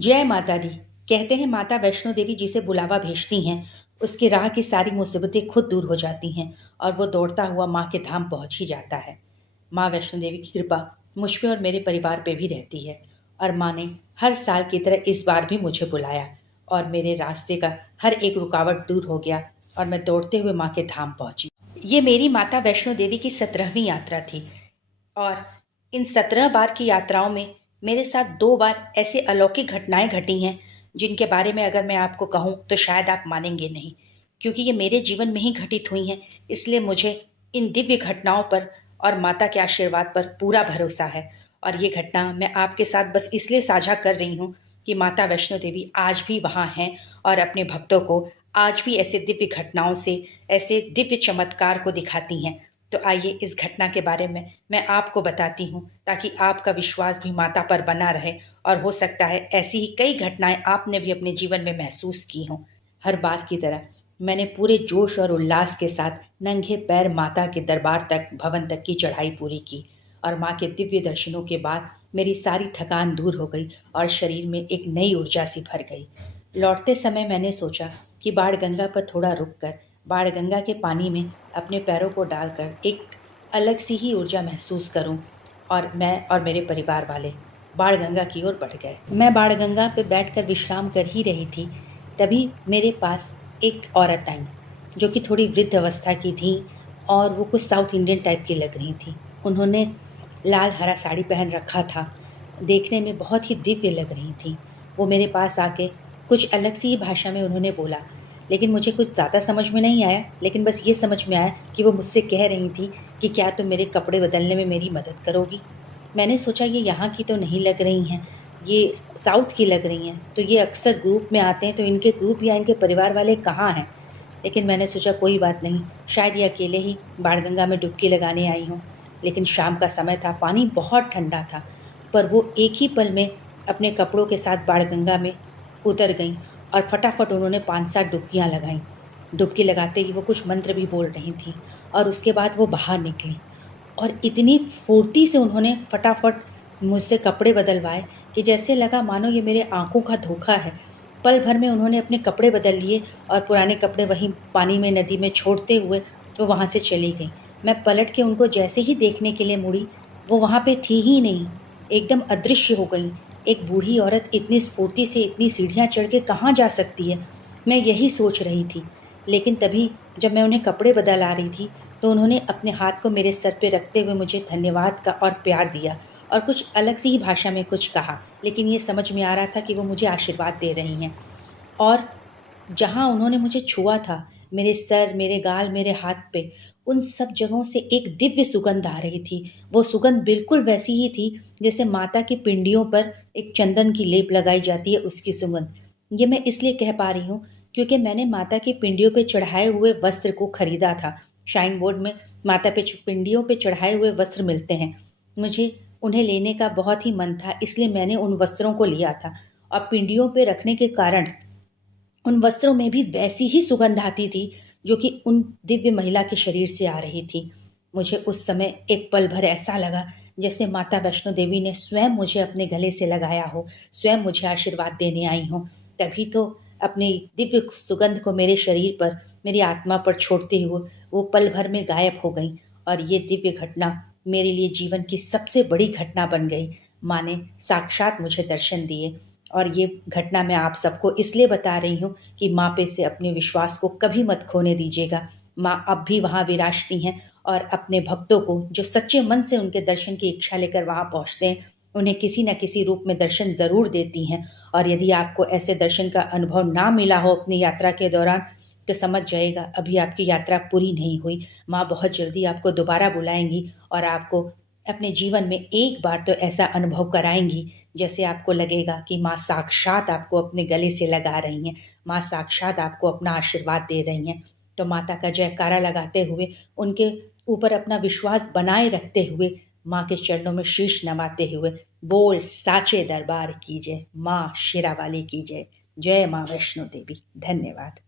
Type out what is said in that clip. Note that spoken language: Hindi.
जय माता दी। कहते हैं माता वैष्णो देवी जिसे बुलावा भेजती हैं उसकी राह की सारी मुसीबतें खुद दूर हो जाती हैं और वो दौड़ता हुआ माँ के धाम पहुँच ही जाता है। माँ वैष्णो देवी की कृपा मुझ पे और मेरे परिवार पे भी रहती है और माँ ने हर साल की तरह इस बार भी मुझे बुलाया और मेरे रास्ते का हर एक रुकावट दूर हो गया और मैं दौड़ते हुए माँ के धाम पहुँची। ये मेरी माता वैष्णो देवी की 17वीं यात्रा थी और इन 17 बार की यात्राओं में मेरे साथ 2 बार ऐसे अलौकिक घटनाएं घटी हैं जिनके बारे में अगर मैं आपको कहूं तो शायद आप मानेंगे नहीं, क्योंकि ये मेरे जीवन में ही घटित हुई हैं। इसलिए मुझे इन दिव्य घटनाओं पर और माता के आशीर्वाद पर पूरा भरोसा है। और ये घटना मैं आपके साथ बस इसलिए साझा कर रही हूँ कि माता वैष्णो देवी आज भी वहाँ हैं और अपने भक्तों को आज भी ऐसे दिव्य घटनाओं से, ऐसे दिव्य चमत्कार को दिखाती हैं। तो आइए इस घटना के बारे में मैं आपको बताती हूँ ताकि आपका विश्वास भी माता पर बना रहे और हो सकता है ऐसी ही कई घटनाएं आपने भी अपने जीवन में महसूस की हों। हर बार की तरह मैंने पूरे जोश और उल्लास के साथ नंगे पैर माता के दरबार तक, भवन तक की चढ़ाई पूरी की और माँ के दिव्य दर्शनों के बाद मेरी सारी थकान दूर हो गई और शरीर में एक नई ऊर्जा सी भर गई। लौटते समय मैंने सोचा कि बाण गंगा पर थोड़ा रुक कर बाण गंगा के पानी में अपने पैरों को डालकर एक अलग सी ही ऊर्जा महसूस करूं और मैं और मेरे परिवार वाले बाण गंगा की ओर बढ़ गए। मैं बाण गंगा पे बैठकर विश्राम कर ही रही थी, तभी मेरे पास एक औरत आई जो कि थोड़ी वृद्ध अवस्था की थी और वो कुछ साउथ इंडियन टाइप की लग रही थी। उन्होंने लाल हरा साड़ी पहन रखा था, देखने में बहुत ही दिव्य लग रही थी। वो मेरे पास आके कुछ अलग सी ही भाषा में उन्होंने बोला, लेकिन मुझे कुछ ज़्यादा समझ में नहीं आया, लेकिन बस ये समझ में आया कि वो मुझसे कह रही थी कि क्या तुम मेरे कपड़े बदलने में मेरी मदद करोगी। मैंने सोचा ये यहाँ की तो नहीं लग रही हैं, ये साउथ की लग रही हैं, तो ये अक्सर ग्रुप में आते हैं, तो इनके ग्रुप या इनके परिवार वाले कहाँ हैं। लेकिन मैंने सोचा कोई बात नहीं, शायद ये अकेले ही बाणगंगा में डुबकी लगाने आई हों। लेकिन शाम का समय था, पानी बहुत ठंडा था, पर वो एक ही पल में अपने कपड़ों के साथ बाणगंगा में उतर गईं और फटाफट उन्होंने 5-7 डुबकियाँ लगाईं। डुबकी लगाते ही वो कुछ मंत्र भी बोल रही थीं और उसके बाद वो बाहर निकलीं और इतनी फुर्ती से उन्होंने फटाफट मुझसे कपड़े बदलवाए कि जैसे लगा मानो ये मेरे आँखों का धोखा है। पल भर में उन्होंने अपने कपड़े बदल लिए और पुराने कपड़े वहीं पानी में, नदी में छोड़ते हुए वो वहाँ से चली गईं। मैं पलट के उनको जैसे ही देखने के लिए मुड़ी, वो वहाँ पे थी ही नहीं, एकदम अदृश्य हो गईं। एक बूढ़ी औरत इतनी स्फूर्ति से इतनी सीढ़ियाँ चढ़ के कहाँ जा सकती है, मैं यही सोच रही थी। लेकिन तभी जब मैं उन्हें कपड़े बदल आ रही थी तो उन्होंने अपने हाथ को मेरे सर पे रखते हुए मुझे धन्यवाद का और प्यार दिया और कुछ अलग सी ही भाषा में कुछ कहा, लेकिन ये समझ में आ रहा था कि वो मुझे आशीर्वाद दे रही हैं। और जहाँ उन्होंने मुझे छुआ था, मेरे सर, मेरे गाल, मेरे हाथ पे, उन सब जगहों से एक दिव्य सुगंध आ रही थी। वो सुगंध बिल्कुल वैसी ही थी जैसे माता की पिंडियों पर एक चंदन की लेप लगाई जाती है, उसकी सुगंध। ये मैं इसलिए कह पा रही हूँ क्योंकि मैंने माता की पिंडियों पे चढ़ाए हुए वस्त्र को खरीदा था। शाइन बोर्ड में माता पे पिंडियों पे चढ़ाए हुए वस्त्र मिलते हैं। मुझे उन्हें लेने का बहुत ही मन था, इसलिए मैंने उन वस्त्रों को लिया था और पिंडियों पे रखने के कारण उन वस्त्रों में भी वैसी ही सुगंध आती थी जो कि उन दिव्य महिला के शरीर से आ रही थी। मुझे उस समय एक पल भर ऐसा लगा जैसे माता वैष्णो देवी ने स्वयं मुझे अपने गले से लगाया हो, स्वयं मुझे आशीर्वाद देने आई हो। तभी तो अपनी दिव्य सुगंध को मेरे शरीर पर, मेरी आत्मा पर छोड़ते हुए वो पल भर में गायब हो गई और ये दिव्य घटना मेरे लिए जीवन की सबसे बड़ी घटना बन गई। माँ ने साक्षात मुझे दर्शन दिए और ये घटना मैं आप सबको इसलिए बता रही हूँ कि माँ पे से अपने विश्वास को कभी मत खोने दीजिएगा। माँ अब भी वहाँ विराजती हैं और अपने भक्तों को जो सच्चे मन से उनके दर्शन की इच्छा लेकर वहाँ पहुँचते हैं, उन्हें किसी न किसी रूप में दर्शन ज़रूर देती हैं। और यदि आपको ऐसे दर्शन का अनुभव ना मिला हो अपनी यात्रा के दौरान, तो समझ जाइएगा अभी आपकी यात्रा पूरी नहीं हुई। माँ बहुत जल्दी आपको दोबारा बुलाएंगी और आपको अपने जीवन में एक बार तो ऐसा अनुभव कराएंगी जैसे आपको लगेगा कि माँ साक्षात आपको अपने गले से लगा रही हैं, माँ साक्षात आपको अपना आशीर्वाद दे रही हैं। तो माता का जयकारा लगाते हुए, उनके ऊपर अपना विश्वास बनाए रखते हुए, माँ के चरणों में शीश नवाते हुए बोल साचे दरबार की जय, माँ शेरावाली की जय। जय माँ वैष्णो देवी। धन्यवाद।